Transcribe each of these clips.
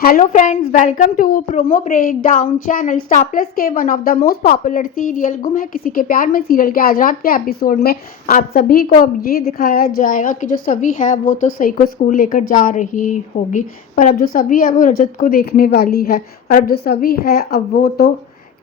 Hello friends, welcome to promo break down channel. Star Plus के one of the most popular serial Ghum Hai किसी के प्यार में serial के आज रात के एपिसोड में आप सभी को अब ये दिखाया जाएगा कि जो सभी है वो तो सही को स्कूल लेकर जा रही होगी, पर अब जो सभी है वो रजत को देखने वाली है। और अब जो सभी है अब वो तो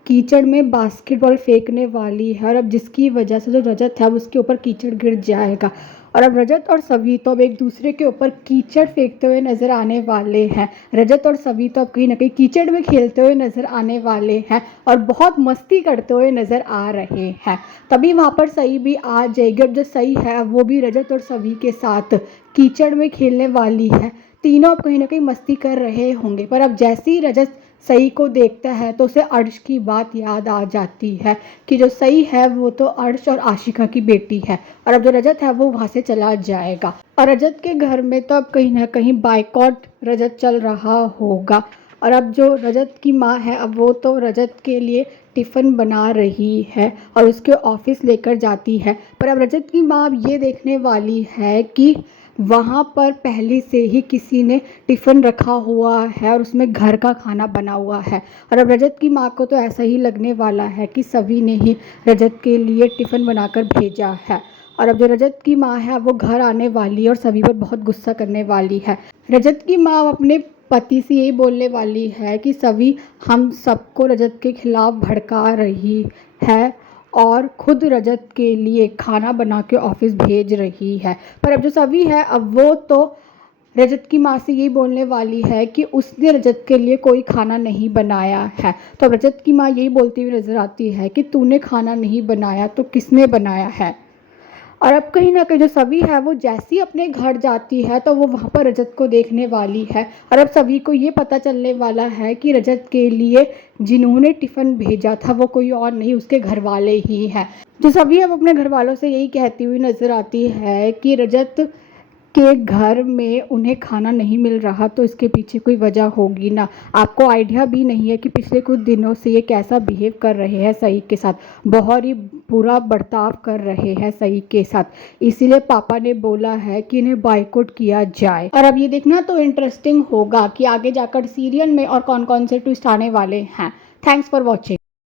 कीचड़ में बास्केटबॉल फेंकने वाली है, और अब जिसकी वजह से जो रजत है उसके ऊपर कीचड़ गिर जाएगा। और अब रजत और सभी तो अब एक दूसरे के ऊपर कीचड़ फेंकते हुए नजर आने वाले हैं। रजत और सभी तो अब कहीं ना कहीं कीचड़ में खेलते हुए नजर आने वाले हैं और बहुत मस्ती करते हुए नजर आ रहे हैं। तभी वहाँ पर सही भी आ जाएगी। अब जो सही है वो भी रजत और सभी के साथ कीचड़ में खेलने वाली है। तीनों अब कहीं ना कहीं मस्ती कर रहे होंगे, पर अब जैसे ही रजत सही को देखता है तो उसे अर्श की बात याद आ जाती है कि जो सही है वो तो अर्श और आशिका की बेटी है। और अब जो रजत है वो वहाँ से चला जाएगा और रजत के घर में तो अब कहीं ना कहीं बाइकॉट रजत चल रहा होगा। और अब जो रजत की माँ है अब वो तो रजत के लिए टिफ़िन बना रही है और उसके ऑफिस लेकर जाती है। पर अब रजत की माँ अब ये देखने वाली है कि वहाँ पर पहले से ही किसी ने टिफ़िन रखा हुआ है और उसमें घर का खाना बना हुआ है। और अब रजत की माँ को तो ऐसा ही लगने वाला है कि सभी ने ही रजत के लिए टिफ़िन बनाकर भेजा है। और अब जो रजत की माँ है वो घर आने वाली है और सभी पर बहुत गुस्सा करने वाली है। रजत की माँ अपने पति से यही बोलने वाली है कि सभी हम सबको रजत के खिलाफ भड़का रही है और खुद रजत के लिए खाना बना के ऑफिस भेज रही है। पर अब जो सभी है अब वो तो रजत की माँ से यही बोलने वाली है कि उसने रजत के लिए कोई खाना नहीं बनाया है। तो रजत की माँ यही बोलती हुई नजर आती है कि तूने खाना नहीं बनाया तो किसने बनाया है। और अब कहीं ना कहीं जो सभी है वो जैसी अपने घर जाती है तो वो वहाँ पर रजत को देखने वाली है। और अब सभी को ये पता चलने वाला है कि रजत के लिए जिन्होंने टिफ़िन भेजा था वो कोई और नहीं उसके घर वाले ही हैं। जो सभी अब अपने घर वालों से यही कहती हुई नज़र आती है कि रजत के घर में उन्हें खाना नहीं मिल रहा तो इसके पीछे कोई वजह होगी ना। आपको आइडिया भी नहीं है कि पिछले कुछ दिनों से ये कैसा बिहेव कर रहे हैं सही के साथ, बहुत ही बुरा बर्ताव कर रहे हैं सही के साथ। इसीलिए पापा ने बोला है कि इन्हें बाइकआउट किया जाए। और अब ये देखना तो इंटरेस्टिंग होगा कि आगे जाकर सीरियल में और कौन कौन से ट्विस्ट आने वाले हैं। Thanks for watching.